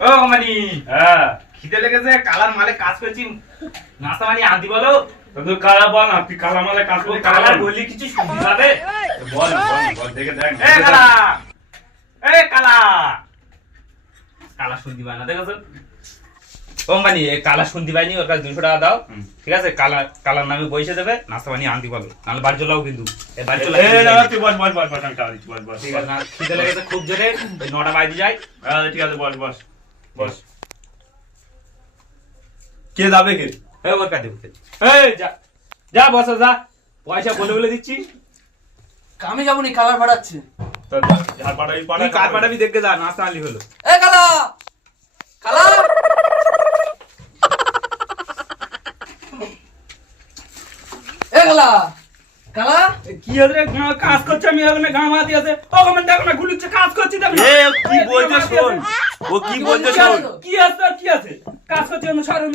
ও মানে হ্যাঁ খিদে লেগেছে, কালার মালে কাজ করছি, নাস্তা মানে আনতে বলো। তুই কালা বল না, তুই কালা মালে কাজ করবি, কালার বললি কিছু শুনতে পাবে? বল বল দেখে দেখ। এ কালা, এ কালা, কালা শুনতে পায় না, দেখেছো? ও মানে কালা শুনতে পাইনি, ওর কাছে 200 টাকা দাও, ঠিক আছে? কালার নামে পয়সা দেবে, নাস্তা বানিয়ে আনতে বলো, নাহলে বাড়ি চলাও কিন্তু। বাড়ি চলে তুই বস বস বস বস, আমি কালা দিচ্ছি, বস বস। ঠিক আছে, খিদে লেগেছে খুব জোরে, ওই 9টা বাজে যায়। ঠিক আছে, বস বস বস। কে যাবে কে? ওর কাছে বসে এই যা যা বসো, যা, পয়সা বলে বলে দিচ্ছি। আমি যাবো নি, কালার পাঠাচ্ছে। যার পাঠাবি তুই কার পাঠাবি দেখে যা, নাস্তা আনলি হলো। এ কালা, কালা, এ কালা, কালা, কি হচ্ছে? কাজ করছে, আমি ওখানে গামা দিয়ে আছে, ওখানে দেখো না ঘুরছে, কাজ করছি দেখো না। কি বলছে শোন, ও কি বলছে শোন। কি আছে আর কি আছে? কাজ করছে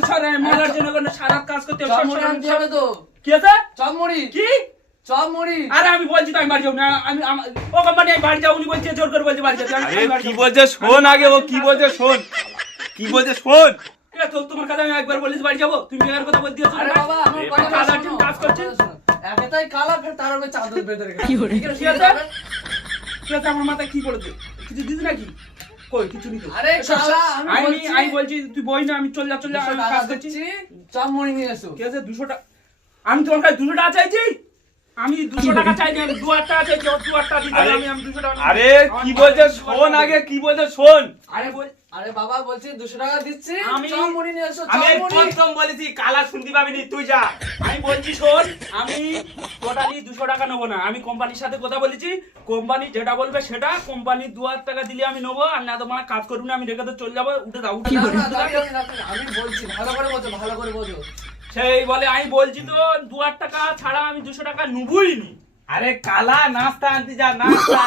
সারা মজার জন্য করে সারা কাজ করতে হবে, চপ মুড়ি আনতে হবে তো। কি আছে? চপ মুড়ি, কি? চপ মুড়ি। আরে আমি বলছি তো আমি বাড়ি যাবো না, ও কোম্পানি আমি বাড়ি যাবো, উনি বলছে জোর করে বলছে বাড়ি যাবো। আরে কি বলছে শোন আগে, ও কি বলছে শোন, কি বলছে শোন। তোমার কাছে আমি একবার বলিস বাড়ি যাবো, তুমি মেয়ের কথা বলতে আরে বাবা, আমার এ কথা কালার শোনো। টিম কাজ করছে। একেতাই কালা, ফের তার উপরে চাদর বেঁধে রেখেছে। কি করে? ঠিক আছে, কি আছে? কি আছে? আমার মাথায় কি পড়েছে? কিছু দিদি নাকি? কই কিছু নিতে? আরে কালা, আমি বলছি তুই বই না, আমি চল যা আমি কাজ করছি। চপ মুড়ি নিয়ে এসো। কি আছে? 200 টাকা আমি তোমার কাছে 200 টাকা চাইছি। আমি 200 টাকা চাইনি, আমি 2000 টাকা চাইছি, 2000 টাকা দিতে হবে, আমি 200 টাকা। আরে কি বলছে শোন আগে, কি বলছে শোন। আরে বল, আরে বাবা বলছি 200 টাকা দিচ্ছি, আমি- চপ মুড়ি নিয়ে এসো, আমি চপ মুড়ি। প্রথম বলেছি কালা শুনতে পাবি নি, তুই যা। আমি বলছি শোন, আমি টোটালি 200 টাকা নেবো না, আমি কোম্পানির সাথে কথা বলেছি, কোম্পানি যেটা বলবে সেটা, কোম্পানি 2000 টাকা দিলে আমি নেবো, আর না তো মানে কাজ করবি না, আমি রেখে তো চলে যাবো, উঠে দাও উঠে না, দাও, না, উঠে দাও। দরকার নেই, আমি বলছি ভালো করে বোঝো, ভালো করে বোঝো। সেই বলে আমি বলছি তো 2000 টাকা ছাড়া আমি 200 টাকা নেবই নি। আরে কালা নাস্তা আনতে যা, নাস্তা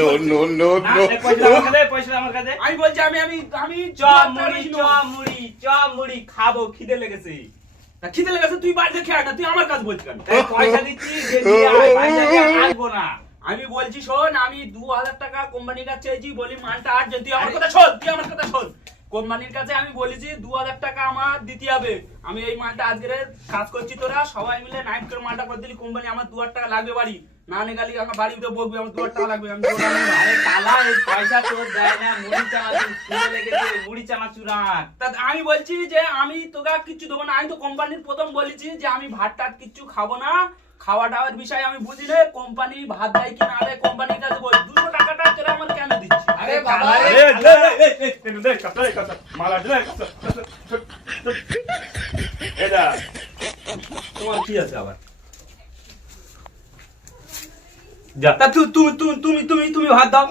No, no, no, no. পয়সা আমার কাছে। আমি বলছি আমি চপ মুড়ি খাবো, খিদে লেগেছে। না খিদে লেগেছে তুই বাড়িতে খেয়ে আয় না, তুই আমার কাছে বলছিস কেন? পয়সা দিচ্ছি যে দিয়ে আয়, পয়সা দিয়ে আসবো না। আমি বলছি শোন, আমি 2000 টাকা কোম্পানির কাছে চেয়েছি, বলি মালটা আর তুই আমার কথা শোন, তুই আমার কথা শোন। কোম্পানির কাছে আমি বলেছি 2000 টাকা আমার দিতে হবে, আমি এই মালটা আজকে কাজ করছি, তোরা সবাই মিলে নাইট করে মালটা করে দিলি, কোম্পানি আমার 2000 টাকা লাগবে বাড়ি না নিগালি, আমার বাড়িতে বকবে, আমার 2000 টাকা লাগবে। আমি আরে কালা এই পয়সা তোর দেয় না, মুড়ি চানাচুর আমি বলছি যে আমি তোকে কিচ্ছু দেবো না, আমি তো কোম্পানির প্রথম বলেছি যে আমি ভাত টাত কিচ্ছু খাবো না, খাওয়া দাওয়ার বিষয় আমি বুঝি না, কোম্পানি ভাত দেয় কি না দেয় কোম্পানির কাছে বল, 200 টাকাটা তোরা আমার কেন দিচ্ছিস? আরে বাবা, তোমার কি আছে আবার? যা তা তুমি ভাত দাও,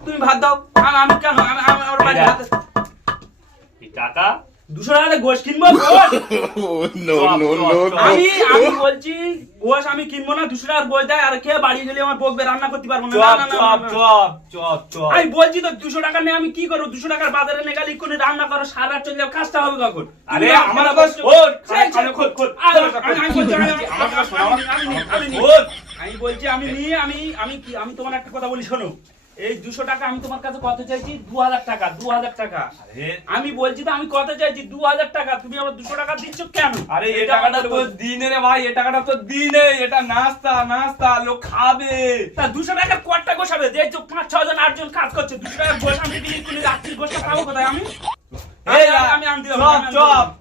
তুমি ভাত দাও, আমি কেন আমি আমার বাড়ি ভাত টাকা 200 টাকা গোশ কিনবো, গোশ? Oh, no, no, no, no. আমি বলছি গোশ আমি কিনবো না, 200 টাকার গোশ দেয়, আর খেয়ে বাড়ি গেলে আমার বকবে, রান্না করতে পারবো না। না, না, না, না, না। চপ আমি বলছি তো 200 টাকা নিয়ে আমি কি করবো? 200 টাকার বাজারে নিয়ে গেলে কোন রান্না করো, সারা রাত চলে যাবে, কাজটা হবে কখন? আরে তুমি আমার আমাকে আবার বলছো- খোল, সেই, খোল খোল আমি তোমার একটা কথা বলি শোনো, এই 200 টাকা আমি তোমার কাছে কত চাইছি? 2000 টাকা, 2000 টাকা। আমি বলছি তো আমি কত চাইছি? 2000 টাকা। তুমি আমার 200 টাকা দিচ্ছ কেন? আরে এই টাকাটা তো দিনে রে ভাই, এই টাকাটা তো দিনে, এটা নাস্তা লোক খাবে। তা 200 টাকার কয়টা গোছাবে? যে 5-6 জন 8 জন কাজ করছে, 200 টাকার গোছ আমি দিলি, তুমি রাত্রির গোছটা পাবো কোথায়? আমি আমি আনতে যাবো, আমি আনতে যাবো।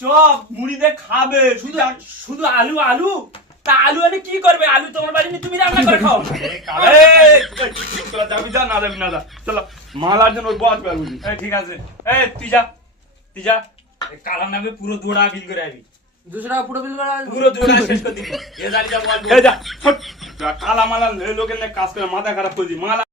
চপ মুড়ি দিয়ে খাবে শুধু। শুধু আলু তা আলু এনে কি করবে? আলু তোমার বাড়ি নিয়ে তুমি রান্না করে খাও। যাবি যা, না যাবি না যা, চলো মালার জন্য বস বুঝি। ঠিক আছে, তুই যা, কালার নামে পুরো দৌড়া বিল করে আবি, 200 টাকা পুরো বিল করা। পুরো দৌড়া শেষ করে দিবি। এ জানি যা বল, এই যা কালা মালা লোকের কাজ করে মাথা খারাপ করে দি মালা।